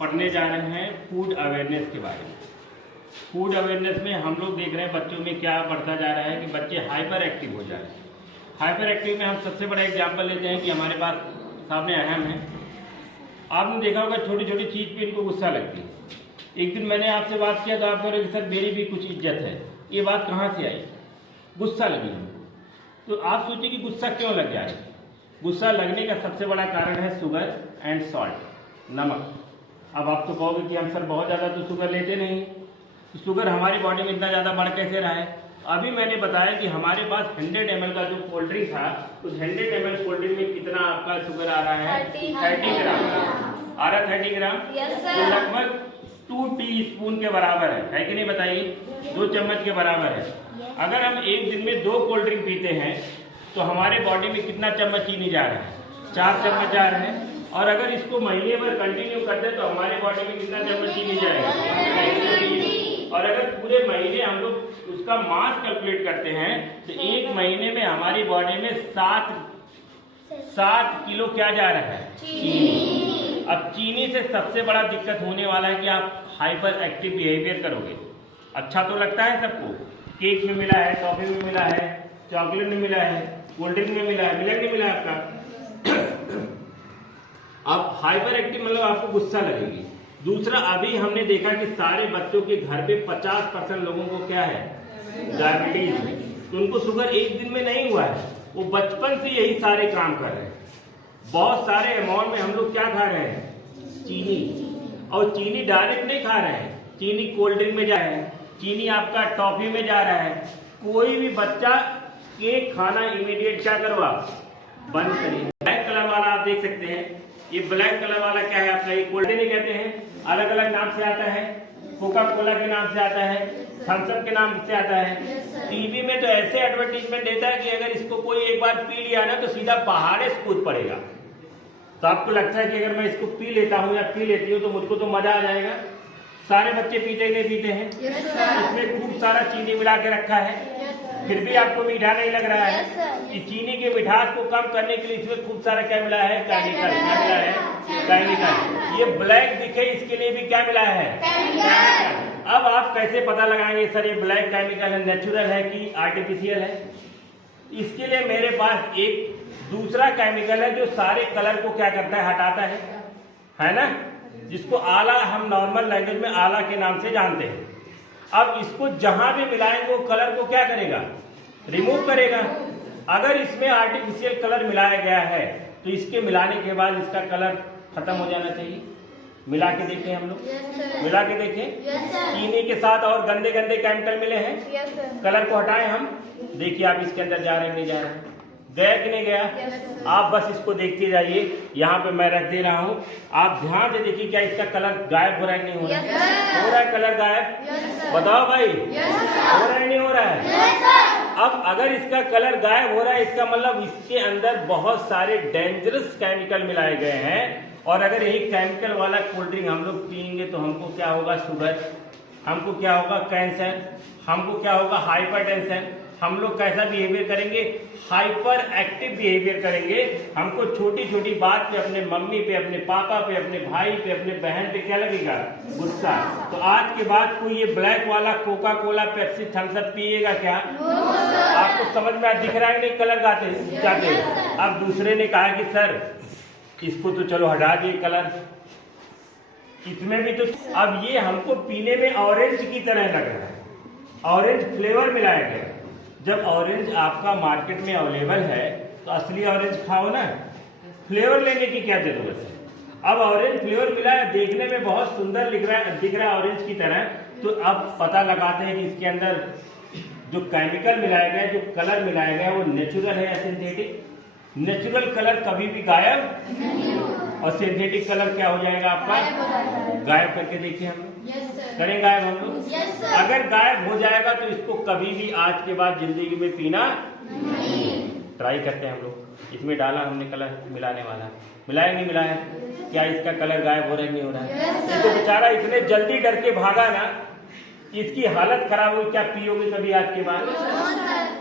पढ़ने जा रहे हैं फूड अवेयरनेस के बारे में। फूड अवेयरनेस में हम लोग देख रहे हैं बच्चों में क्या बढ़ता जा रहा है कि बच्चे हाइपर एक्टिव हो जा रहे हैं। हाइपर एक्टिव में हम सबसे बड़ा एग्जाम्पल लेते हैं कि हमारे पास सामने अहम है। आपने देखा होगा छोटी छोटी चीज़ पे इनको गुस्सा लगती है। एक दिन मैंने आपसे बात किया तो आप कह रहे कि सर मेरी भी कुछ इज्जत है। ये बात कहाँ से आई? गुस्सा लगी हमको। तो आप सोचिए कि गुस्सा क्यों लग जाए। गुस्सा लगने का सबसे बड़ा कारण है शुगर एंड सॉल्ट, नमक। अब आप तो कहोगे कि हम सर बहुत ज़्यादा तो शुगर लेते नहीं, तो शुगर हमारी बॉडी में इतना ज़्यादा बढ़ कैसे रहा है? अभी मैंने बताया कि हमारे पास 100 ml का जो कोल्ड ड्रिंक था, उस 100 ml कोल्ड ड्रिंक में कितना आपका शुगर आ रहा है? 30 ग्राम आ रहा। 30 ग्राम तो लगभग 2 टीस्पून के बराबर है कि नहीं? बताइए, 2 चम्मच के बराबर है। अगर हम एक दिन में 2 कोल्ड ड्रिंक पीते हैं तो हमारे बॉडी में कितना चम्मच चीनी जा रहा है? 4 चम्मच जा रहे हैं। और अगर इसको महीने भर कंटिन्यू करते हैं तो हमारे बॉडी में कितना चम्मच चीनी जाएगा? और अगर पूरे महीने हम लोग उसका मास कैलकुलेट करते हैं तो एक महीने में हमारी बॉडी में 7 किलो क्या जा रहा है? चीनी। अब चीनी से सबसे बड़ा दिक्कत होने वाला है कि आप हाइपर एक्टिव बिहेवियर करोगे। अच्छा तो लगता है सबको, केक में मिला है, टॉफी में मिला है, चॉकलेट में मिला है, कोल्ड ड्रिंक में मिला है, मिला नहीं मिला आपका? अब हाइपर एक्टिव मतलब आपको गुस्सा लगेगी। दूसरा, अभी हमने देखा कि सारे बच्चों के घर पे 50% लोगों को क्या है? डायबिटीज है। तो उनको शुगर एक दिन में नहीं हुआ है, वो बचपन से यही सारे काम कर रहे हैं। बहुत सारे अमाउंट में हम लोग क्या खा रहे हैं? चीनी। और चीनी डायरेक्ट नहीं खा रहे हैं, चीनी कोल्ड ड्रिंक में जा रहा है, चीनी आपका टॉफी में जा रहा है। कोई भी बच्चा केक खाना इमीडिएट क्या करो आप? बंद करिए। ब्लैक कलर वाला आप देख सकते हैं, ये ब्लैक कलर वाला क्या है आपका? ये कोल्ड ड्रिंक कहते हैं, अलग अलग नाम से आता है। कोका कोला के नाम से आता है, थम्स अप के नाम से आता है। टीवी में तो ऐसे एडवर्टीजमेंट देता है कि अगर इसको कोई एक बार पी लिया ना तो सीधा पहाड़े से कूद पड़ेगा। तो आपको लगता है कि अगर मैं इसको पी लेता हूँ या पी लेती हूँ तो मुझको तो मजा आ जाएगा। सारे बच्चे पीते नहीं पीते हैं, इसमें खूब सारा चीनी मिला के रखा है, फिर भी आपको मीठा नहीं लग रहा है। इस चीनी के मिठास को कम करने के लिए इसमें खूब सारा क्या मिला है? केमिकल। क्या मिला है? केमिकल। ये ब्लैक दिखे इसके लिए भी क्या मिला है? केमिकल। अब आप कैसे पता लगाएंगे सर ये ब्लैक केमिकल है, नेचुरल है कि आर्टिफिशियल है? इसके लिए मेरे पास एक दूसरा केमिकल है जो सारे कलर को क्या करता है? हटाता है ना, जिसको आला, हम नॉर्मल लैंग्वेज में आला के नाम से जानते हैं। अब इसको जहां भी मिलाएंगे वो कलर को क्या करेगा? रिमूव करेगा। अगर इसमें आर्टिफिशियल कलर मिलाया गया है तो इसके मिलाने के बाद इसका कलर खत्म हो जाना चाहिए। मिला के देखें हम लोग, मिला के देखें। चीनी के साथ और गंदे गंदे केमिकल मिले हैं, कलर को हटाएं हम। देखिए आप इसके अंदर जा रहे हैं, नहीं जा रहे हैं? गया कि नहीं गया? आप बस इसको देखते जाइए। यहाँ पे मैं रख दे रहा हूँ, आप ध्यान से देखिए क्या इसका कलर गायब हो रहा है नहीं हो रहा है? हो रहा है कलर गायब? बताओ भाई, हो रहा है नहीं हो रहा है? अब अगर इसका कलर गायब हो रहा है इसका मतलब इसके अंदर बहुत सारे डेंजरस केमिकल मिलाए गए हैं। और अगर यही केमिकल वाला कोल्ड ड्रिंक हम लोग पियेंगे तो हमको क्या होगा? शुगर। हमको क्या होगा? कैंसर। हमको क्या होगा? हाइपरटेंशन। हम लोग कैसा बिहेवियर करेंगे? हाइपर एक्टिव बिहेवियर करेंगे। हमको छोटी छोटी बात पे अपने मम्मी पे, अपने पापा पे, अपने भाई पे, अपने बहन पे क्या लगेगा? गुस्सा। तो आज के बाद कोई ये ब्लैक वाला Coca Cola, Pepsi, Thums Up पिएगा क्या? आपको समझ में दिख रहा है नहीं कलर जाते? अब दूसरे ने कहा कि सर इसको तो चलो हटा दिए कलर, इसमें भी तो। अब ये हमको पीने में ऑरेंज की तरह लग रहा है, ऑरेंज फ्लेवर मिलाया गया। जब ऑरेंज आपका मार्केट में अवेलेबल है तो असली ऑरेंज खाओ ना, फ्लेवर लेने की क्या जरूरत है? अब ऑरेंज फ्लेवर मिला है, देखने में बहुत सुंदर दिख रहा है ऑरेंज की तरह। तो अब पता लगाते हैं कि इसके अंदर जो केमिकल मिलाया गया, जो कलर मिलाया गया वो नेचुरल है या सिंथेटिक? नेचुरल कलर कभी भी गायब, और सिंथेटिक कलर क्या हो जाएगा आपका? गायब करके देखिए हम करें गायब हम लोग। अगर गायब हो जाएगा तो इसको कभी भी आज के बाद जिंदगी में पीना नहीं। ट्राई करते हैं हम लोग। इसमें डाला हमने कलर मिलाने वाला, मिलाया नहीं मिलाया? क्या इसका कलर गायब हो रहा है नहीं हो रहा है? ये तो बेचारा इतने जल्दी डर के भागा ना, इसकी हालत खराब हुई। क्या पियोगे कभी आज के बाद?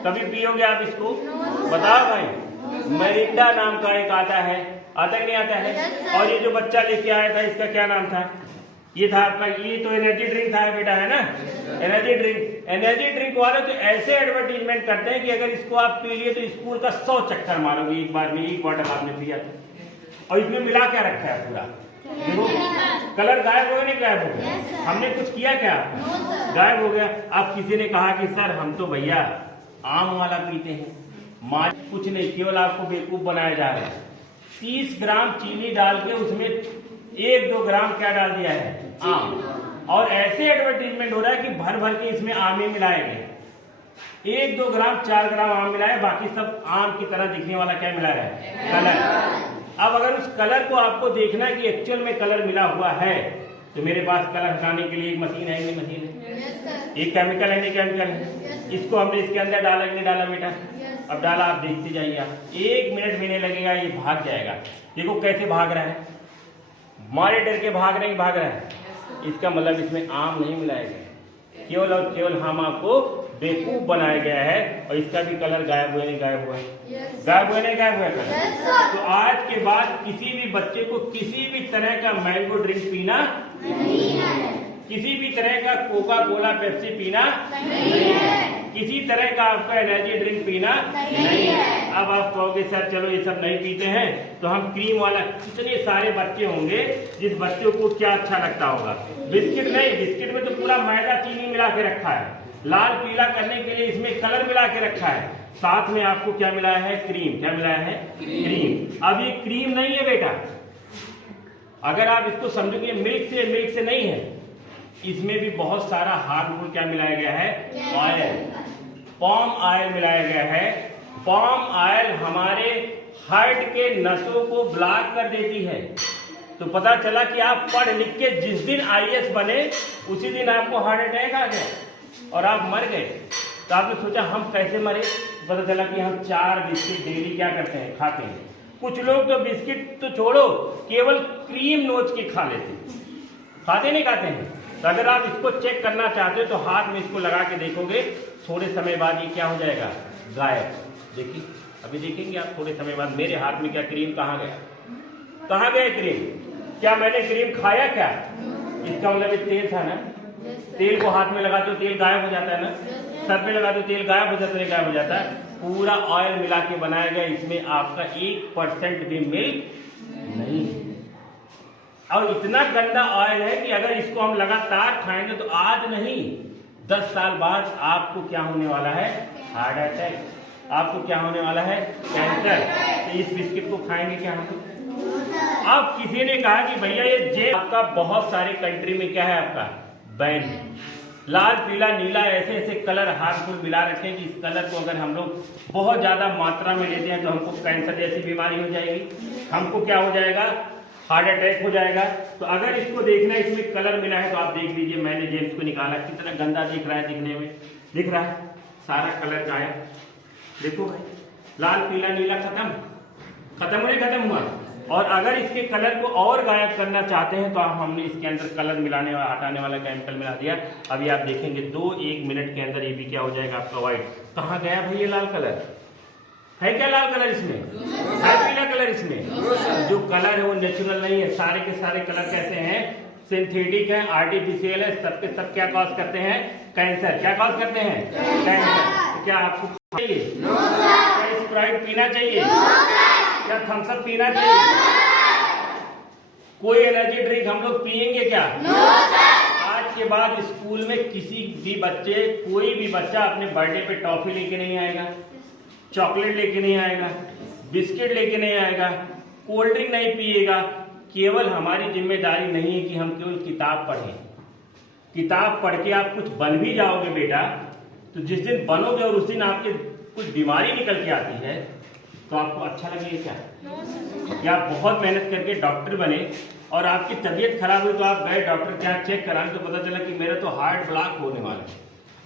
कभी पियोगे आप इसको? बताओ भाई। मेरिंडा नाम का एक आता है, आता ही नहीं आता है? और ये जो बच्चा लेके आया था इसका क्या नाम था? ये था आपका, ये तो एनर्जी ड्रिंक था बेटा, है ना, एनर्जी ड्रिंक वाले तो ऐसे एडवर्टीजमेंट करते हैं कि अगर इसको आप पी लिए तो स्कूल का 100 चक्कर मारोगे एक बार में, एक बॉटल आपने पिया तो। और इसमें मिला क्या रखा है पूरा, देखो कलर गायब हो गया, नहीं गायब हो गया, हमने कुछ किया क्या, गायब हो गया। अब किसी ने कहा कि सर हम तो भैया आम वाला पीते हैं, माँ कुछ नहीं, केवल आपको बेवकूफ बनाया जा रहा है। 30 ग्राम चीनी डाल के उसमें 1-2 ग्राम क्या डाल दिया है, आम, और ऐसे एडवर्टीजमेंट हो रहा है कि भर भर के इसमें आम ही मिलाए गए, 1-2 ग्राम 4 ग्राम आम मिलाया, बाकी सब आम की तरह दिखने वाला क्या मिला है, कलर। अब अगर उस कलर को आपको देखना है कि एक्चुअल में कलर मिला हुआ है, तो मेरे पास कलर हटाने के लिए एक मशीन है, ये मशीन है, एक केमिकल है, नहीं केमिकल है, इसको हमने इसके अंदर डाला कि नहीं डाला बेटा, अब डाला, आप देखते जाइए, आप 1 मिनट भी नहीं लगेगा, ये भाग जाएगा। देखो कैसे भाग रहा है, मारे डर के भाग नहीं भाग रहा है, इसका मतलब इसमें आम नहीं मिलाया गया, केवल और केवल हम आपको बेवकूफ बनाया गया है। और इसका भी कलर गायब हुआ नहीं गायब हुआ है, गायब हुआ नहीं गायब हुआ कलर। तो आज के बाद किसी भी बच्चे को किसी भी तरह का मैंगो ड्रिंक पीना नहीं है, किसी भी तरह का कोका कोला पेप्सी पीना नहीं है, किसी तरह का आपका एनर्जी ड्रिंक पीना नहीं है। अब आप कहोगे सर चलो ये सब नहीं पीते हैं, तो हम क्रीम वाला, कितने सारे बच्चे होंगे जिस बच्चों को क्या अच्छा लगता होगा, बिस्किट नहीं, बिस्किट में तो पूरा मैदा चीनी मिला के रखा है, लाल पीला करने के लिए इसमें कलर मिला के रखा है, साथ में आपको क्या मिलाया है, क्रीम, क्या मिलाया है, क्रीम। अब ये क्रीम नहीं है बेटा, अगर आप इसको समझोगे मिल्क से नहीं है, इसमें भी बहुत सारा हार्मफुल क्या मिलाया गया है, ऑयल, पाम ऑयल मिलाया गया है। पाम ऑयल हमारे हार्ट के नसों को ब्लॉक कर देती है। तो पता चला कि आप पढ़ लिख के जिस दिन IAS बने उसी दिन आपको हार्ट अटैक आ गया और आप मर गए। तो आपने सोचा हम कैसे मरे, पता चला कि हम 4 बिस्किट डेली क्या करते हैं, खाते हैं। कुछ लोग तो बिस्किट तो छोड़ो, केवल क्रीम नोच के खा लेते हैं, खाते नहीं खाते हैं। तो अगर आप इसको चेक करना चाहते हो तो हाथ में इसको लगा के देखोगे, थोड़े समय बाद ये क्या हो जाएगा, गायब। देखिए अभी देखेंगे आप थोड़े समय बाद मेरे हाथ में क्या क्रीम कहाँ गया, कहाँ गया क्रीम, क्या मैंने क्रीम खाया क्या, इसका मतलब ये तेल था ना, तेल को हाथ में लगाते हो तेल गायब हो जाता है ना, सर पे लगाते हो तेल गायब हो जाता है, गायब हो जाता है। पूरा ऑयल मिला के बनाया गया, इसमें आपका 1% भी मिल्क नहीं है। और इतना गंदा ऑयल है कि अगर इसको हम लगातार खाएंगे तो आज नहीं 10 साल बाद आपको क्या होने वाला है, हार्ट अटैक, आपको क्या होने वाला है, कैंसर। तो इस बिस्किट को खाएंगे क्या हम? अब किसी ने कहा कि भैया ये जे आपका बहुत सारे कंट्री में क्या है, आपका बैन है, लाल पीला नीला ऐसे ऐसे कलर हार्मफुल मिला रखे हैं कि इस कलर को अगर हम लोग बहुत ज्यादा मात्रा में लेते हैं तो हमको कैंसर जैसी बीमारी हो जाएगी, हमको क्या हो जाएगा, हार्ट अटैक हो जाएगा। तो अगर इसको देखना है इसमें कलर मिला है तो आप देख लीजिए, मैंने जेम्स को निकाला, कितना गंदा दिख रहा है, दिखने में दिख रहा है, सारा कलर गायब। देखो भाई, लाल पीला नीला खत्म हुआ। और अगर इसके कलर को और गायब करना चाहते हैं तो हमने इसके अंदर कलर मिलाने वाला, हटाने वाला केमिकल मिला दिया। अभी आप देखेंगे 2-1 मिनट के अंदर ये भी क्या हो जाएगा आपका व्हाइट। कहाँ गया भाई ये लाल कलर, है क्या लाल कलर इसमें, है पीला कलर इसमें। जो कलर है वो नेचुरल नहीं है, सारे के सारे कलर कैसे हैं, सिंथेटिक है, आर्टिफिशियल है, सबके सब क्या कॉज करते हैं, कैंसर। क्या कॉज करते हैं, कैंसर। तो क्या आपको चाहिए, क्या स्प्राइट पीना चाहिए, क्या थम्स अप पीना चाहिए, कोई एनर्जी ड्रिंक हम लोग पियेंगे क्या? आज के बाद स्कूल में किसी भी बच्चे, कोई भी बच्चा अपने बर्थडे पे टॉफी लेके नहीं आएगा, चॉकलेट लेके नहीं आएगा, बिस्किट लेके नहीं आएगा, कोल्ड ड्रिंक नहीं पिएगा। केवल हमारी जिम्मेदारी नहीं है कि हम केवल किताब पढ़ें। किताब पढ़ के आप कुछ बन भी जाओगे बेटा, तो जिस दिन बनोगे और उस दिन आपके कुछ बीमारी निकल के आती है तो आपको अच्छा लगेगा क्या? या आप बहुत मेहनत करके डॉक्टर बने और आपकी तबीयत खराब हुई तो आप गए डॉक्टर के यहाँ चेक कराने तो पता चला कि मेरा तो हार्ट ब्लॉक होने वाला है।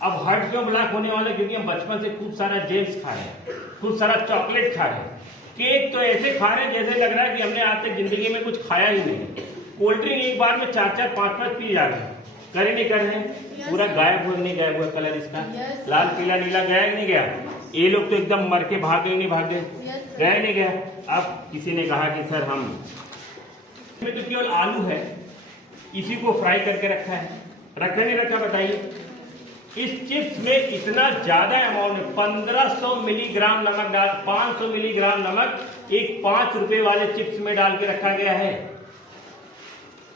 अब हार्ट क्यों ब्लॉक होने वाला है? क्योंकि हम बचपन से खूब सारा जेम्स खा रहे हैं, खूब सारा चॉकलेट खा रहे हैं, केक तो ऐसे खा रहे हैं जैसे लग रहा है कि हमने आज तक जिंदगी में कुछ खाया ही नहीं। कोल्ड ड्रिंक एक बार में 4-4, 5-5 पी जा रहे हैं, करे नहीं कर रहे हैं, पूरा गायब हुआ नहीं गायब हुआ कलर इसका, लाल पीला नीला गया कि नहीं गया? ये लोग तो एकदम मर के भागे नहीं भागे, गया नहीं गया। अब किसी ने कहा कि सर हम में तो केवल आलू है, इसी को फ्राई करके रखा है, रखा नहीं रखा बताइए। इस चिप्स में इतना ज्यादा अमाउंट में 1500 मिलीग्राम नमक डाल, 500 मिलीग्राम नमक एक 5 रुपए वाले चिप्स में डाल के रखा गया है।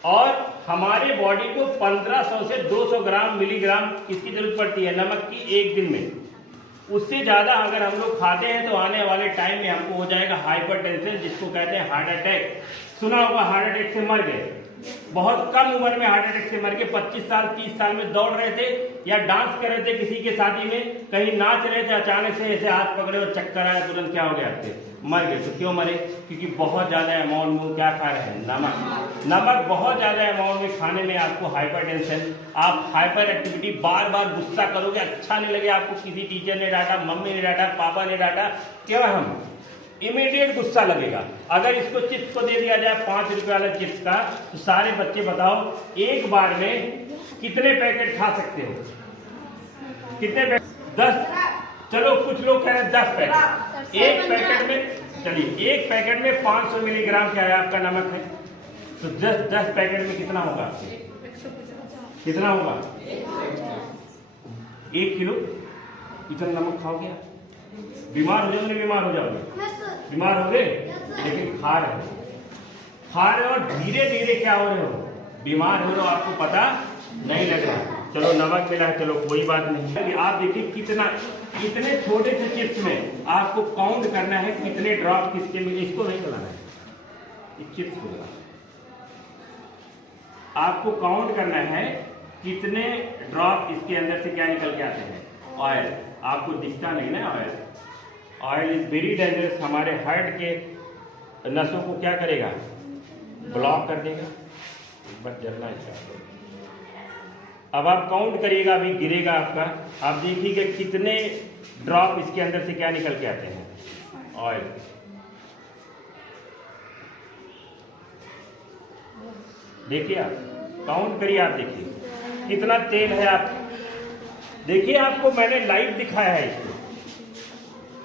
और हमारे बॉडी को 1500 से 200 ग्राम मिलीग्राम इसकी जरूरत पड़ती है नमक की एक दिन में। उससे ज्यादा अगर हम लोग खाते हैं तो आने वाले टाइम में हमको हो जाएगा हाइपरटेंशन, जिसको कहते हैं हार्ट अटैक। सुना होगा हार्ट अटैक से मर गए, बहुत कम उम्र में हार्ट अटैक से मर गए। 25 साल 30 साल में दौड़ रहे थे या डांस कर रहे थे किसी के शादी में, कहीं नाच रहे थे, अचानक से ऐसे हाथ पकड़े और चक्कर आया, तुरंत क्या हो गया आपके, मर गए। तो क्यों मरे? क्योंकि बहुत ज्यादा अमाउंट में क्या खा रहे हैं, नमक। नमक बहुत ज्यादा अमाउंट में खाने में आपको हाइपरटेंशन, आप हाइपर एक्टिविटी, बार बार गुस्सा करोगे, अच्छा नहीं लगे आपको, किसी टीचर ने डांटा, मम्मी ने डांटा, पापा ने डांटा, क्यों हम इमीडिएट गुस्सा लगेगा। अगर इसको चिप्स को दे दिया जाए 5 रुपए वाला चिप्स का, तो सारे बच्चे बताओ एक बार में कितने पैकेट खा सकते हो? कितने पैकेट? 10। चलो कुछ लोग कह रहे हैं 10 पैकेट। एक पैकेट में, चलिए एक पैकेट में 500 मिलीग्राम क्या है आपका नमक है, तो 10 पैकेट में कितना होगा? कितना होगा? 1 किलो। इतना नमक खाओगे, बीमार हो जाओगे? बीमार हो जाओगे? बीमार हो गए, लेकिन खा रहे हो और धीरे धीरे क्या हो रहे हो, बीमार हो रहे हो, आपको पता नहीं लग रहा। चलो नमक मिला है, चलो कोई बात नहीं। आप देखिए कितना, इतने छोटे से चिप्स में आपको काउंट करना है कितने ड्रॉप किसके में। इसको नहीं चलाना है, इस चिप्स को चलाना, आपको काउंट करना है कितने ड्रॉप इसके अंदर से क्या निकल के आते हैं, ऑयल। आपको दिखता नहीं ना oil. Oil is very dangerous, हमारे हार्ट के नसों को क्या करेगा, ब्लॉक कर देगा, बस जलना स्टार्ट हो। अब आप काउंट करिएगा, अभी गिरेगा आपका, आप देखिएगा कितने ड्रॉप इसके अंदर से क्या निकल के आते हैं, ऑयल। देखिए आप काउंट करिए, आप देखिए कितना तेल है। आप देखिए, आपको मैंने लाइव दिखाया है इसको,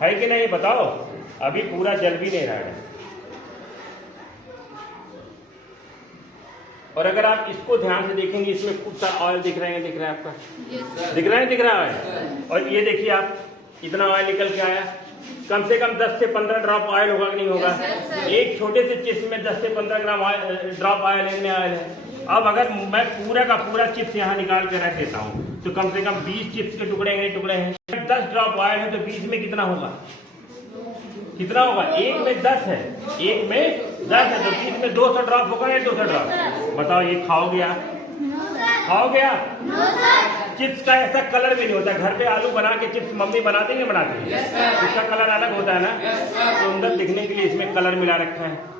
है कि नहीं बताओ? अभी पूरा जल भी नहीं रहा है। और अगर आप इसको ध्यान से देखेंगे, इसमें खूब सारा ऑयल दिख रहे हैं, दिख रहा है आपका, दिख रहा है, दिख रहा है। और ये देखिए आप, इतना ऑयल निकल के आया, कम से कम 10 से 15 ड्रॉप ऑयल होगा कि नहीं होगा? एक छोटे से चिप्स में 10 से 15 ग्राम ड्रॉप ऑयल है। अब अगर मैं पूरा का पूरा चिप्स यहाँ निकाल के रख देता हूँ, तो कम से कम 20 चिप्स के टुकड़े हैं। 10 ड्रॉप ऑयल है तो 20 में कितना होगा? कितना होगा? एक में 10 है, एक में 10 है, तो 20 में 200 ड्रॉप होगा या 200 ड्रॉप? बताओ, ये खाओगे आप? खाओगे आप? चिप्स का ऐसा कलर भी नहीं होता। घर पे आलू बना के चिप्स मम्मी बनाते हैं, बनाते हैं, उसका कलर अलग होता है ना, सुंदर दिखने के लिए इसमें कलर मिला रखा है।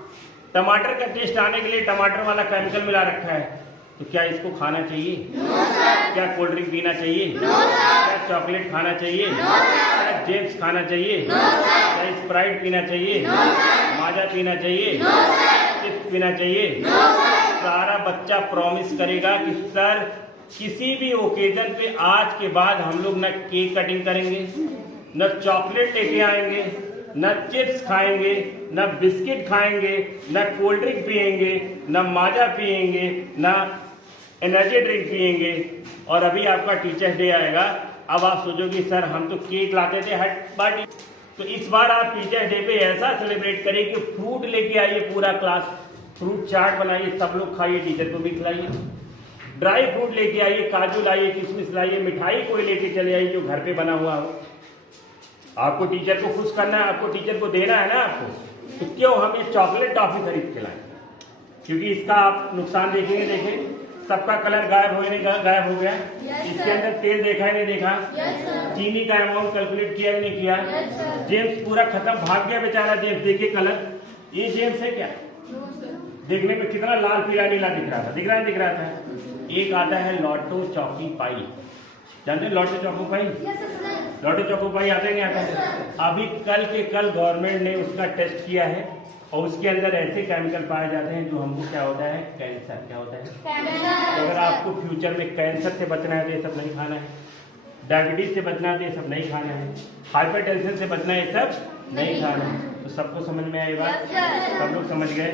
टमाटर का टेस्ट आने के लिए टमाटर वाला केमिकल मिला रखा है। तो क्या इसको खाना चाहिए? क्या कोल्ड ड्रिंक पीना चाहिए? क्या चॉकलेट खाना चाहिए? क्या जेम्स खाना चाहिए? क्या स्प्राइट पीना चाहिए? माजा पीना चाहिए? चिप्स पीना चाहिए? सारा बच्चा प्रॉमिस करेगा कि सर किसी भी ओकेजन पे आज के बाद हम लोग न केक कटिंग करेंगे, न चॉकलेट लेके आएंगे, न चिप्स खाएंगे, न बिस्किट खाएंगे, न कोल्ड ड्रिंक पिएंगे, न माजा पिएंगे, न एनर्जी ड्रिंक पिएंगे। और अभी आपका टीचर्स डे आएगा, अब आप सोचोगे सर हम तो केक लाते थे हर पार्टी, तो इस बार आप टीचर्स डे पे ऐसा सेलिब्रेट करिए कि फ्रूट लेके आइए, पूरा क्लास फ्रूट चाट बनाइए, सब लोग खाइए, टीचर को भी खिलाइए। ड्राई फ्रूट लेके आइए, काजू लाइए, किशमिश लाइए, मिठाई कोई लेके चले आइए जो घर पे बना हुआ हो। आपको टीचर को खुश करना है, आपको टीचर को देना है ना आपको, तो क्यों हम ये चॉकलेट टॉफी खरीद के लाएं? क्योंकि इसका आप नुकसान देखेंगे, देखें सबका कलर गायब हो गया। इसके अंदर तेल देखा ही नहीं देखा, चीनी का अमाउंट कैलकुलेट किया ही नहीं किया। जेम्स पूरा खत्म, भाग गया बेचारा जेम्स। देखिए कलर, ये जेम्स है क्या? देखने में कितना लाल पीला नीला दिख रहा था। एक आता है लॉटो चौकी पाई, जानते हैं लॉटो चौको पाई? लॉटो चौको पाई आता है, नहीं आता है? अभी कल के कल गवर्नमेंट ने उसका टेस्ट किया है और उसके अंदर ऐसे केमिकल पाए जाते हैं जो हमको क्या होता है, कैंसर। क्या होता है? तो अगर आपको फ्यूचर में कैंसर से बचना है तो ये सब नहीं खाना है, डायबिटीज से बचना है तो ये सब नहीं खाना है, हाइपरटेंशन से बचना है ये सब नहीं खाना है। तो सबको समझ में आई बात? सब लोग समझ गए?